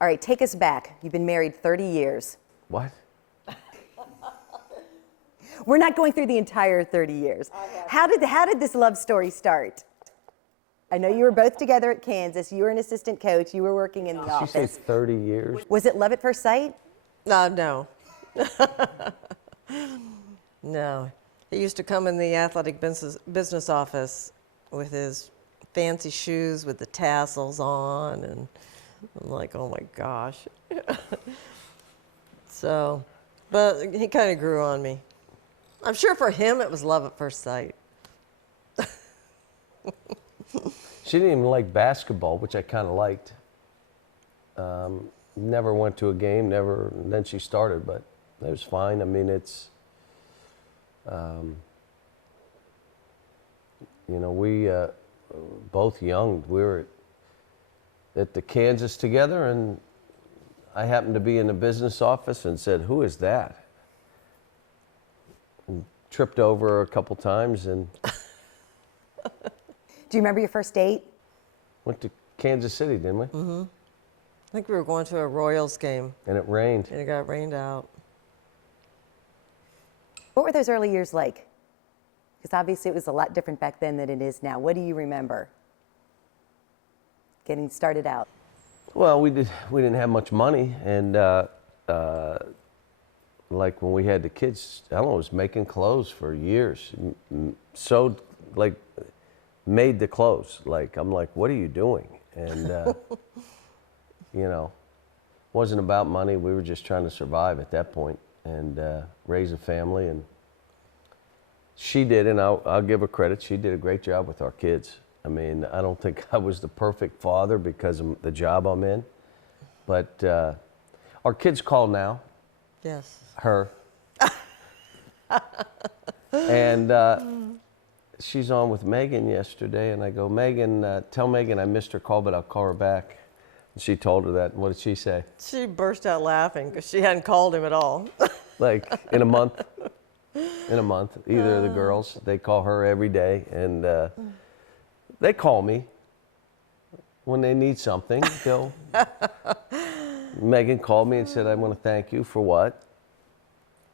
All right, take us back. You've been married 30 years. What? We're not going through the entire 30 years. How did this love story start? I know you were both together at Kansas. You were an assistant coach. You were working in the office. Did she say 30 years? Was it love at first sight? No. No. He used to come in the athletic business office with his fancy shoes with the tassels on, and I'm like, oh my gosh. So, but he kind of grew on me. I'm sure for him it was love at first sight. She didn't even like basketball, which I kind of liked. Never went to a game, never, and then she started, but it was fine. I mean, it's, you know, we both young, we were at the Kansas together, and I happened to be in the business office and said, "Who is that?" And tripped over her a couple times and Do you remember your first date? went to Kansas City, didn't we? Mm-hmm. I think we were going to a Royals game. And it rained. And it got rained out. What were those early years like? Because obviously it was a lot different back then than it is now. What do you remember getting started out? Well, we didn't have much money, and like when we had the kids, Ellen was making clothes for years. Sewed, like, made the clothes. Like, I'm like, what are you doing? And you know, wasn't about money. We were just trying to survive at that point and raise a family. And she did, and I'll give her credit. She did a great job with our kids. I mean, I don't think I was the perfect father because of the job I'm in, but our kids call now. Yes. Her. And she's on with Megan yesterday, and I go, Megan, tell Megan I missed her call, but I'll call her back. And she told her that. And what did she say? She burst out laughing because she hadn't called him at all. Like in a month. In a month, either of the girls, they call her every day, and they call me when they need something. Megan called me and said, I want to thank you for what?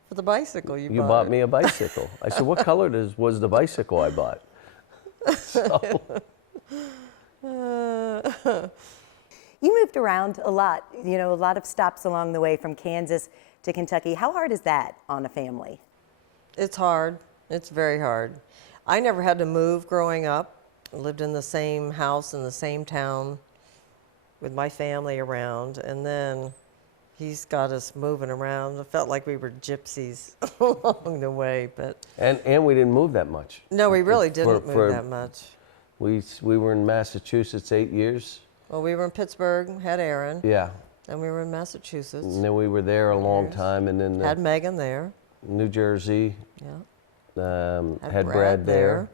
For the bicycle you bought. You bought me a bicycle. I said, what color was the bicycle I bought? So. You moved around a lot, you know, a lot of stops along the way from Kansas to Kentucky. How hard is that on a family? It's hard. It's very hard. I never had to move growing up. I lived in the same house in the same town with my family around, and then he's got us moving around. It felt like we were gypsies along the way, but And we didn't move that much. no, we really didn't move that much. We were in Massachusetts 8 years. Well, we were in Pittsburgh, had Aaron. Yeah. And we were in Massachusetts. And then we were there a long time, and then Had Megan there. New Jersey. Yeah. Had Brad there.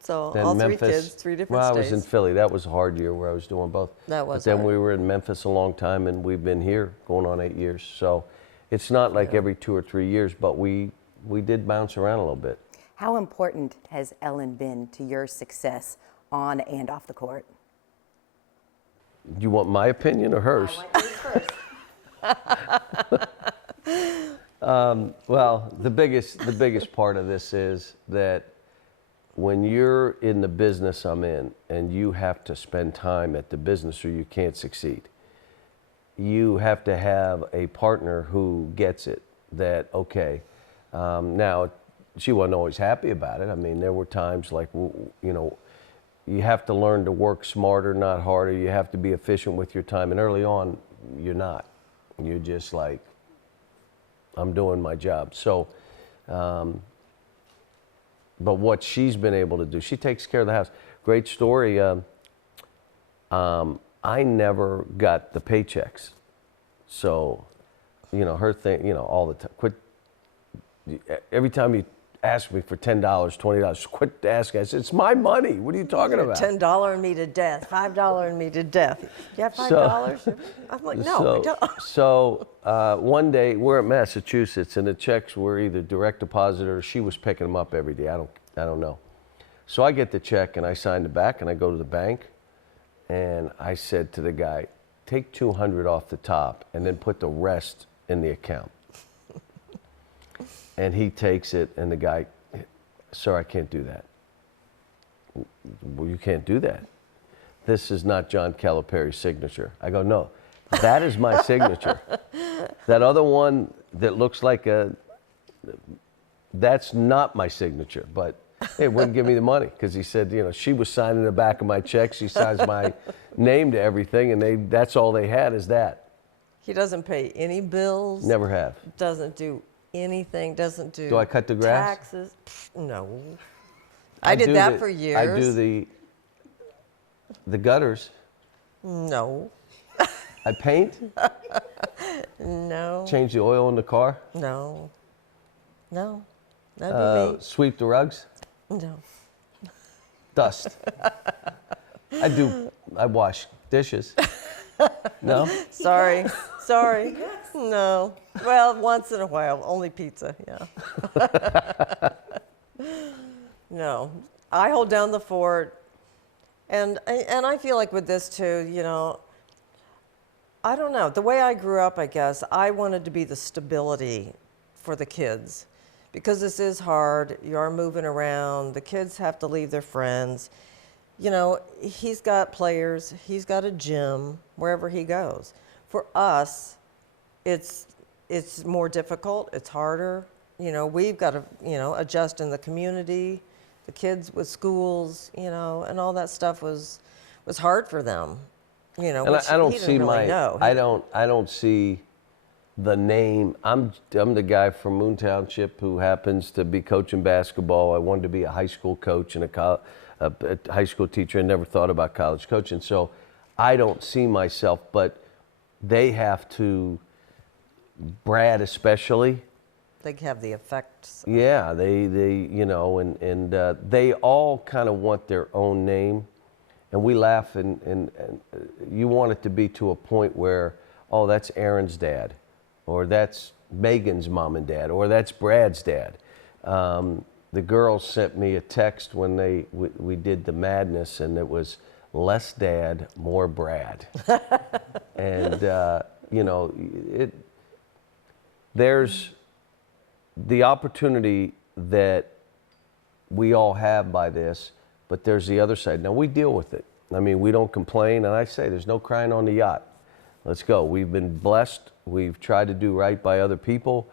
So Then all Memphis. 3 kids, 3 different Well, I states. was in Philly. That was a hard year where I was doing both. That was But then hard. we were in Memphis a long time, and we've been here going on 8 years. So it's not like every 2 or 3 years, but we did bounce around a little bit. How important has Ellen been to your success on and off the court? Do you want my opinion or hers? I want yours first. Well, the biggest part of this is that when you're in the business I'm in and you have to spend time at the business or you can't succeed, you have to have a partner who gets it, that, okay, now she wasn't always happy about it. I mean, there were times like, you know, you have to learn to work smarter, not harder. You have to be efficient with your time. And early on, you're not. You're just like, I'm doing my job. So, but what she's been able to do, she takes care of the house. Great story. I never got the paychecks. So, you know, her thing, you know, all the time, every time you ask me for $10, $20, quit asking. I said, it's my money. What are you talking about? $10 me to death, $5 me to death. You have $5? I'm like, no, I don't. So one day we're at Massachusetts and the checks were either direct deposit or she was picking them up every day. I don't know. So I get the check and I sign the back and I go to the bank and I said to the guy, take 200 off the top and then put the rest in the account. And he takes it, and the guy, sir, I can't do that. Well, you can't do that. This is not John Calipari's signature. I go, no, that is my signature. That other one that looks like that's not my signature, but he wouldn't give me the money because he said, you know, she was signing the back of my check. She signs my name to everything, and that's all they had is that. He doesn't pay any bills. Never have. Doesn't do anything, doesn't do Do I cut the grass? taxes. No. I did that for years. I do the gutters. No. I paint. No. Change the oil in the car. No. No. That'd be me. Sweep the rugs. No. Dust. I wash dishes. No? Sorry. Sorry. No. Well, once in a while, only pizza, yeah. No. I hold down the fort. And I feel like with this too, you know, I don't know. The way I grew up, I guess, I wanted to be the stability for the kids. Because this is hard, you are moving around, the kids have to leave their friends. You know, he's got players, he's got a gym wherever he goes. For us, it's more difficult, it's harder. You know, we've got to, you know, adjust in the community, the kids with schools, you know, and all that stuff was hard for them. You know, And which I don't he see didn't really know. I don't see the name. I'm the guy from Moon Township who happens to be coaching basketball. I wanted to be a high school coach and a high school teacher. I never thought about college coaching. So I don't see myself, but they have to, Brad especially. They have the effects. Yeah, they you know, and they all kind of want their own name. And we laugh, and you want it to be to a point where, oh, that's Aaron's dad, or that's Megan's mom and dad, or that's Brad's dad. The girls sent me a text when we did the madness, and it was less dad, more Brad. And, you know, there's the opportunity that we all have by this, but there's the other side. Now, we deal with it. I mean, we don't complain, and I say there's no crying on the yacht. Let's go. We've been blessed. We've tried to do right by other people.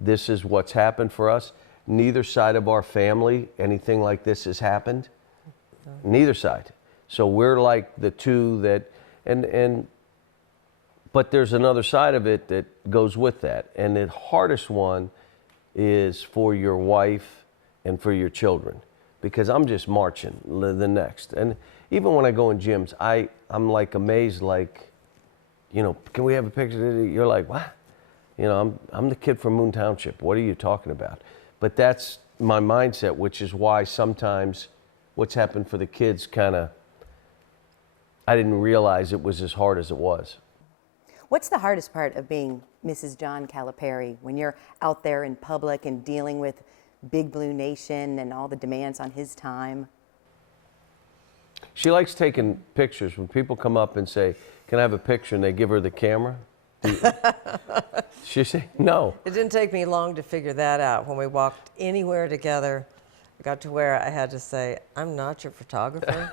This is what's happened for us. Neither side of our family, anything like this has happened. Neither side. So we're like the two that, but there's another side of it that goes with that. And the hardest one is for your wife and for your children, because I'm just marching the next. And even when I go in gyms, I'm like amazed, like, you know, can we have a picture? You're like, what? You know, I'm the kid from Moon Township. What are you talking about? But that's my mindset, which is why sometimes what's happened for the kids I didn't realize it was as hard as it was. What's the hardest part of being Mrs. John Calipari when you're out there in public and dealing with Big Blue Nation and all the demands on his time? She likes taking pictures. When people come up and say, can I have a picture, and they give her the camera, she say, no. It didn't take me long to figure that out. When we walked anywhere together, I got to where I had to say, I'm not your photographer.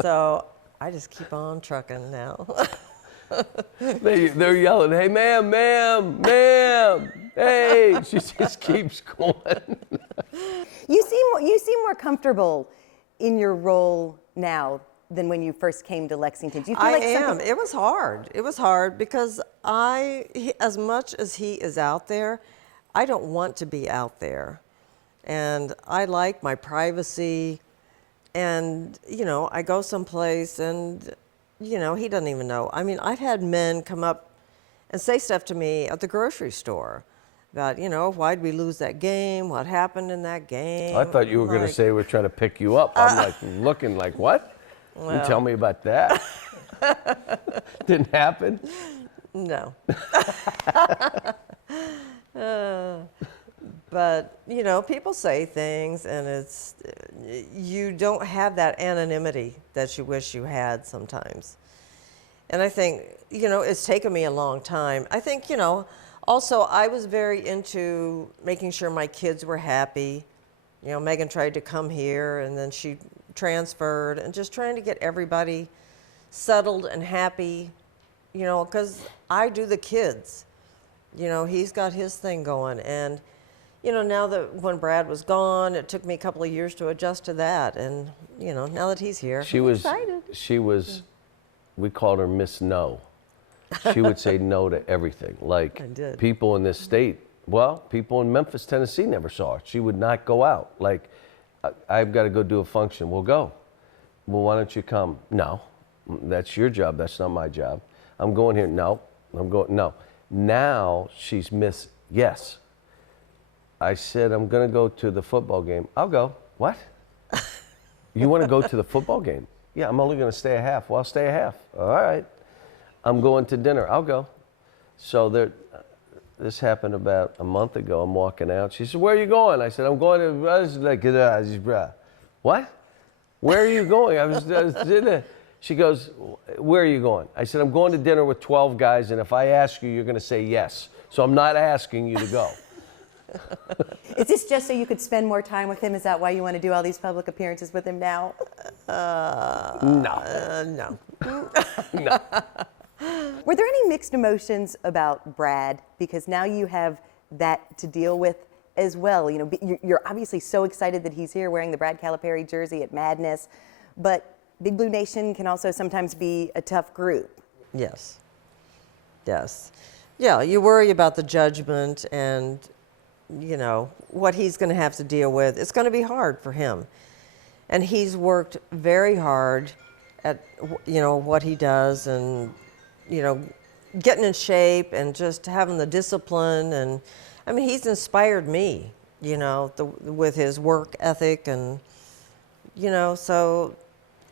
So I just keep on trucking now. They're yelling, hey, ma'am, ma'am, ma'am, hey. She just keeps going. You seem more comfortable in your role now than when you first came to Lexington. Do you feel I like am. It was hard. It was hard because as much as he is out there, I don't want to be out there. And I like my privacy. And, you know, I go someplace and, you know, he doesn't even know. I mean, I've had men come up and say stuff to me at the grocery store about, you know, why'd we lose that game? What happened in that game? I thought you were going to say we're trying to pick you up. I'm like looking like, what? Well, you tell me about that. Didn't happen? No. But, you know, people say things, and you don't have that anonymity that you wish you had sometimes. And I think, you know, it's taken me a long time. I think, you know, also I was very into making sure my kids were happy. You know, Megan tried to come here and then she transferred, and just trying to get everybody settled and happy, you know, because I do the kids. You know, he's got his thing going. And, you know, now that when Brad was gone, it took me a couple of years to adjust to that. And, you know, now that he's here, I'm excited. She was, we called her Miss No. She would say no to everything. Like, I did. people in this state, well, people in Memphis, Tennessee never saw her. She would not go out. Like, I've got to go do a function. We'll go. Well, why don't you come? No, that's your job. That's not my job. I'm going here. No, I'm going. No. Now she's Miss Yes. I said, I'm going to go to the football game. I'll go. What? You want to go to the football game? Yeah, I'm only going to stay a half. Well, I'll stay a half. All right. I'm going to dinner. I'll go. So this happened about a month ago. I'm walking out. She said, where are you going? I said, I'm going to, what? Where are you going? She goes, where are you going? I said, I'm going to dinner with 12 guys, and if I ask you, you're going to say yes. So I'm not asking you to go. Is this just so you could spend more time with him? Is that why you want to do all these public appearances with him now? No. No. Were there any mixed emotions about Brad? Because now you have that to deal with as well. You know, you're obviously so excited that he's here wearing the Brad Calipari jersey at Madness, but Big Blue Nation can also sometimes be a tough group. Yes. Yes. Yeah, you worry about the judgment and, you know, what he's going to have to deal with. It's going to be hard for him. And he's worked very hard at, you know, what he does, and, you know, getting in shape and just having the discipline. And I mean, he's inspired me, you know, with his work ethic. And, you know, so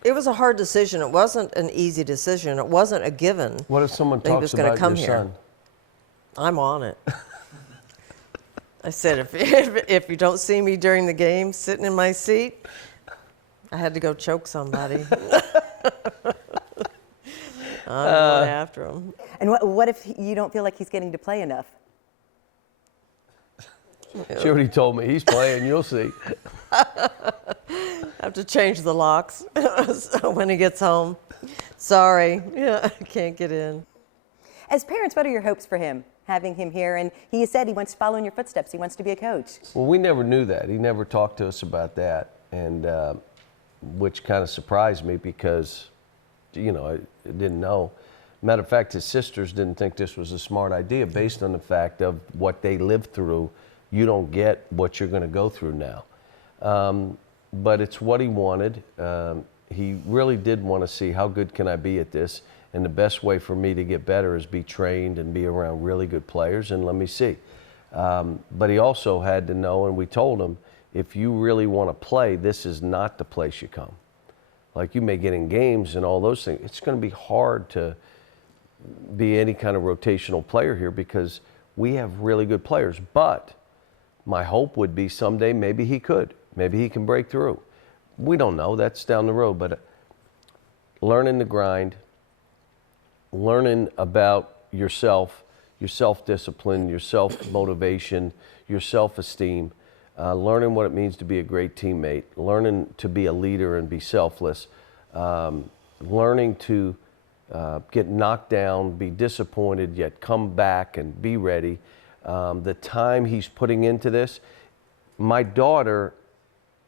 it was a hard decision. It wasn't an easy decision. It wasn't a given. What if someone talks about your son? I'm on it. I said, if you don't see me during the game sitting in my seat, I had to go choke somebody. I'm going after him. And what if you don't feel like he's getting to play enough? She already told me he's playing. You'll see. I have to change the locks when he gets home. Sorry, yeah, I can't get in. As parents, what are your hopes for him, having him here? And he has said he wants to follow in your footsteps. He wants to be a coach. Well, we never knew that. He never talked to us about that, and which kind of surprised me because, you know, I didn't know. Matter of fact, his sisters didn't think this was a smart idea based on the fact of what they lived through. You don't get what you're going to go through now. But it's what he wanted. He really did want to see how good can I be at this, and the best way for me to get better is be trained and be around really good players, and let me see. But he also had to know, and we told him, if you really want to play, this is not the place you come. Like, you may get in games and all those things. It's going to be hard to be any kind of rotational player here because we have really good players. But my hope would be someday maybe he could. Maybe he can break through. We don't know. That's down the road. But learning the grind, learning about yourself, your self-discipline, your self-motivation, your self-esteem, learning what it means to be a great teammate, learning to be a leader and be selfless, learning to get knocked down, be disappointed, yet come back and be ready. The time he's putting into this, my daughter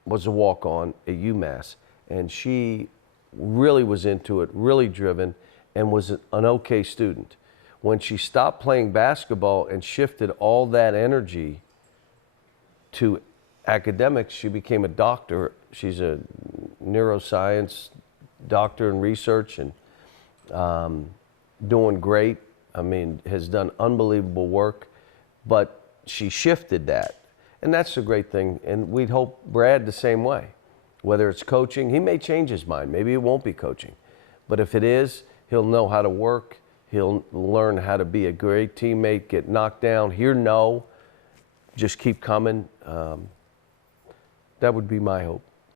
was a walk-on at UMass, and she really was into it, really driven, and was an okay student. When she stopped playing basketball and shifted all that energy to academics, she became a doctor. She's a neuroscience doctor in research and doing great. I mean, has done unbelievable work, but she shifted that. And that's a great thing. And we'd hope Brad the same way. Whether it's coaching, he may change his mind. Maybe it won't be coaching. But if it is, he'll know how to work. He'll learn how to be a great teammate, get knocked down, hear no, just keep coming. That would be my hope.